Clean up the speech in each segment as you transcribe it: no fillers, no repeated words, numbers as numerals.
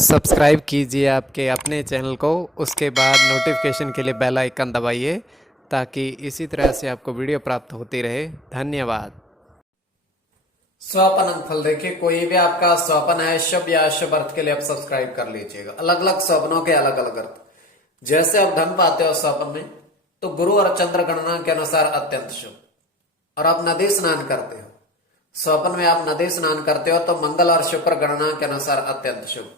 Subscribe कीजिए आपके अपने चैनल को, उसके बाद नोटिफिकेशन के लिए बेल आइकन दबाइए ताकि इसी तरह से आपको वीडियो प्राप्त होती रहे। धन्यवाद। स्वपन अंकफल देखिए, कोई भी आपका स्वपन है शुभ या अशुभ अर्थ के लिए आप सब्सक्राइब कर लीजिएगा। अलग अलग स्वप्नों के अलग अलग अर्थ। जैसे आप धन पाते हो स्वप्न में, तो गुरु और चंद्र गणना के अनुसार अत्यंत शुभ। और आप नदी स्नान करते हो, स्वप्न में आप नदी स्नान करते हो तो मंगल और शुक्र गणना के अनुसार अत्यंत शुभ।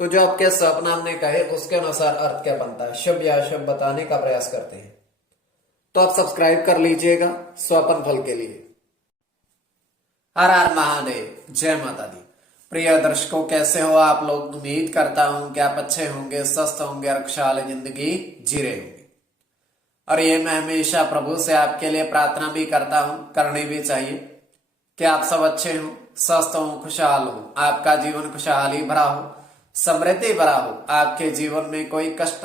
तो जो आपके स्वप्न हमने कहे उसके अनुसार अर्थ क्या बनता है, शुभ या अशुभ बताने का प्रयास करते हैं। तो आप सब्सक्राइब कर लीजिएगा स्वपन फल के लिए। हर हर महादेव, जय माता दी। प्रिय दर्शकों, कैसे हो आप लोग? उम्मीद करता हूं कि आप अच्छे होंगे, स्वस्थ होंगे और खुशहाल जिंदगी जी रहे होंगे। और ये मैं हमेशा प्रभु से आपके लिए प्रार्थना भी करता हूं, करनी भी चाहिए कि आप सब अच्छे हो, स्वस्थ हो, खुशहाल हो, आपका जीवन खुशहाली भरा हो, समृद्धि भरा हो, आपके जीवन में कोई कष्ट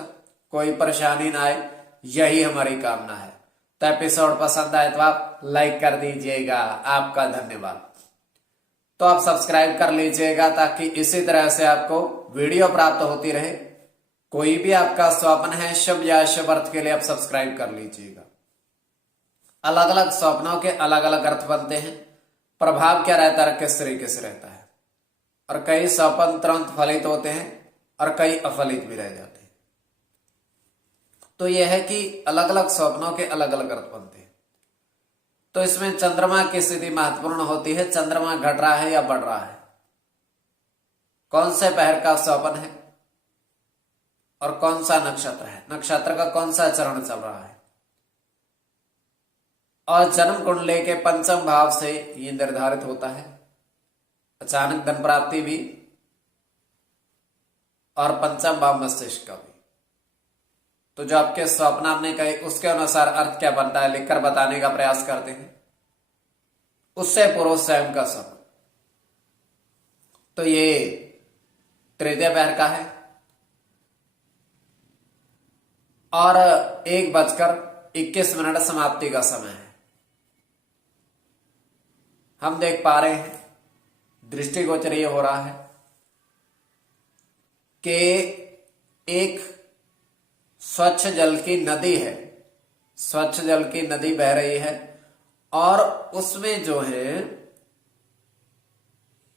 कोई परेशानी ना आए, यही हमारी कामना है। तो एपिसोड पसंद आए तो आप लाइक कर दीजिएगा, आपका धन्यवाद। तो आप सब्सक्राइब कर लीजिएगा ताकि इसी तरह से आपको वीडियो प्राप्त होती रहे। कोई भी आपका स्वप्न है शुभ या अशुभ अर्थ के लिए आप सब्सक्राइब कर लीजिएगा। अलग अलग स्वप्नों के अलग अलग अर्थ बनते हैं। प्रभाव क्या रहता है, किस तरीके से रहता है। और कई स्वप्न तुरंत फलित होते हैं और कई अफलित भी रह जाते हैं। तो यह है कि अलग अलग स्वप्नों के अलग अलग अर्थ बनते हैं। तो इसमें चंद्रमा की स्थिति महत्वपूर्ण होती है। चंद्रमा घट रहा है या बढ़ रहा है, कौन से पहर का स्वप्न है और कौन सा नक्षत्र है, नक्षत्र का कौन सा चरण चल रहा है। और जन्म कुंडली के पंचम भाव से ये निर्धारित होता है। अचानक धन प्राप्ति भी, और पंचम भाव मस्तिष्क का भी। तो जो आपके स्वप्न आपने कहे उसके अनुसार अर्थ क्या बनता है लिखकर बताने का प्रयास करते हैं। उससे पूर्व स्वयं का स्वप्न, तो ये तृतीय पहर का है और 1:21 समाप्ति का समय है। हम देख पा रहे हैं, दृष्टिगोचर ये हो रहा है कि एक स्वच्छ जल की नदी है, स्वच्छ जल की नदी बह रही है और उसमें जो है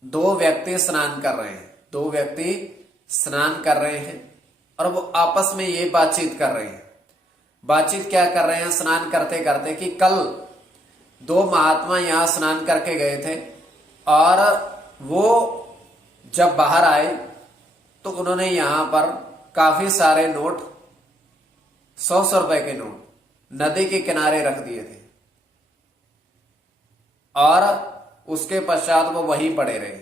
दो व्यक्ति स्नान कर रहे हैं, दो व्यक्ति स्नान कर रहे हैं और वो आपस में ये बातचीत कर रहे हैं। बातचीत क्या कर रहे हैं स्नान करते करते कि कल दो महात्मा यहां स्नान करके गए थे और वो जब बाहर आए तो उन्होंने यहां पर काफी सारे नोट, 100 रुपए के नोट नदी के किनारे रख दिए थे और उसके पश्चात वो वहीं पड़े रहे।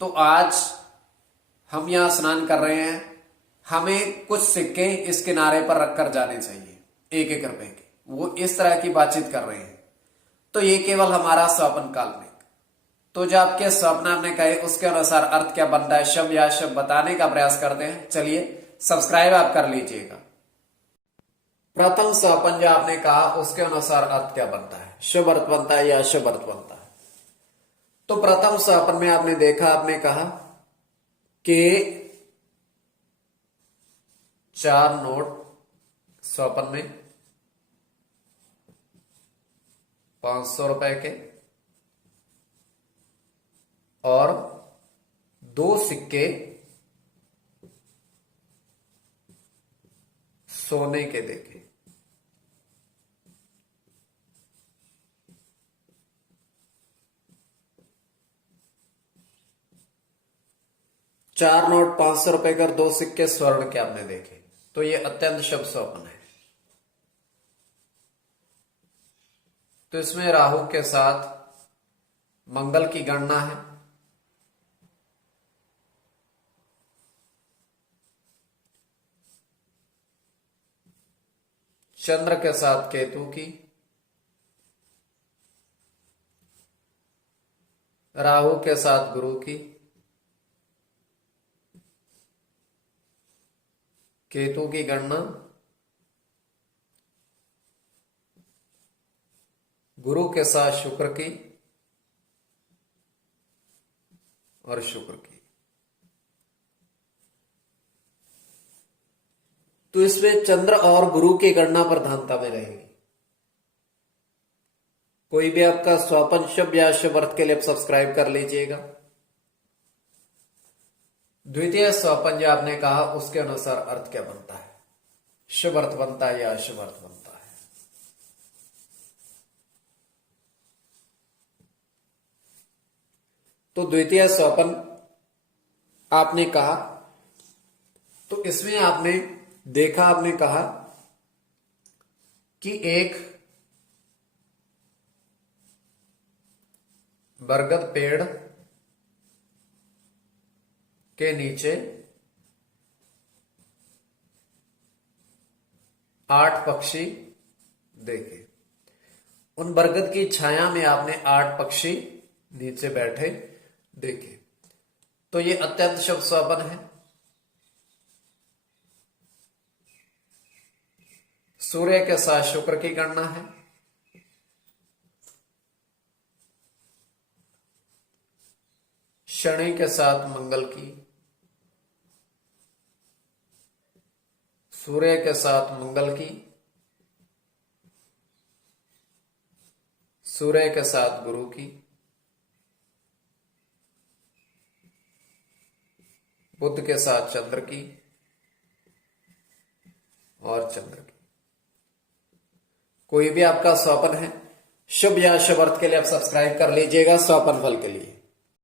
तो आज हम यहां स्नान कर रहे हैं, हमें कुछ सिक्के इस किनारे पर रखकर जाने चाहिए, 1-1 रुपए के। वो इस तरह की बातचीत कर रहे हैं। तो ये केवल हमारा स्वप्न काल्पनिक। तो जो आपके स्वप्न आपने कहे उसके अनुसार अर्थ क्या बनता है, शुभ या अशुभ बताने का प्रयास करते हैं। चलिए सब्सक्राइब आप कर लीजिएगा। प्रथम स्वप्न जो आपने कहा उसके अनुसार अर्थ क्या बनता है, शुभ अर्थ बनता है या अशुभ अर्थ बनता है। तो प्रथम स्वप्न में आपने देखा, आपने कहा कि 4 नोट स्वप्न में 500 रुपए के और 2 सिक्के सोने के देखे। चार नोट 500 रुपए के और 2 सिक्के स्वर्ण के आपने देखे। तो ये अत्यंत शुभ स्वप्न है। तो इसमें राहु के साथ मंगल की गणना है, चंद्र के साथ केतु की, राहु के साथ गुरु की, केतु की गणना गुरु के साथ शुक्र की, और शुक्र की। तो इसमें चंद्र और गुरु की गणना प्रधानता में रहेगी। कोई भी आपका स्वपन शुभ या शुभ अर्थ के लिए आप सब्सक्राइब कर लीजिएगा। द्वितीय स्वपन जो आपने कहा उसके अनुसार अर्थ क्या बनता है, शुभ अर्थ बनता है या अशुभ अर्थ बनता है। तो द्वितीय स्वपन आपने कहा, तो इसमें आपने देखा, आपने कहा कि एक बरगद पेड़ के नीचे 8 पक्षी देखे। उन बरगद की छाया में आपने 8 पक्षी नीचे बैठे देखे। तो ये अत्यंत शुभ स्वप्न है। सूर्य के साथ शुक्र की गणना है। शनि के साथ मंगल की, सूर्य के साथ मंगल की, सूर्य के साथ गुरु की, बुध के साथ चंद्र की और चंद्र की। कोई भी आपका स्वपन है शुभ या शुभ अर्थ के लिए आप सब्सक्राइब कर लीजिएगा स्वपन फल के लिए।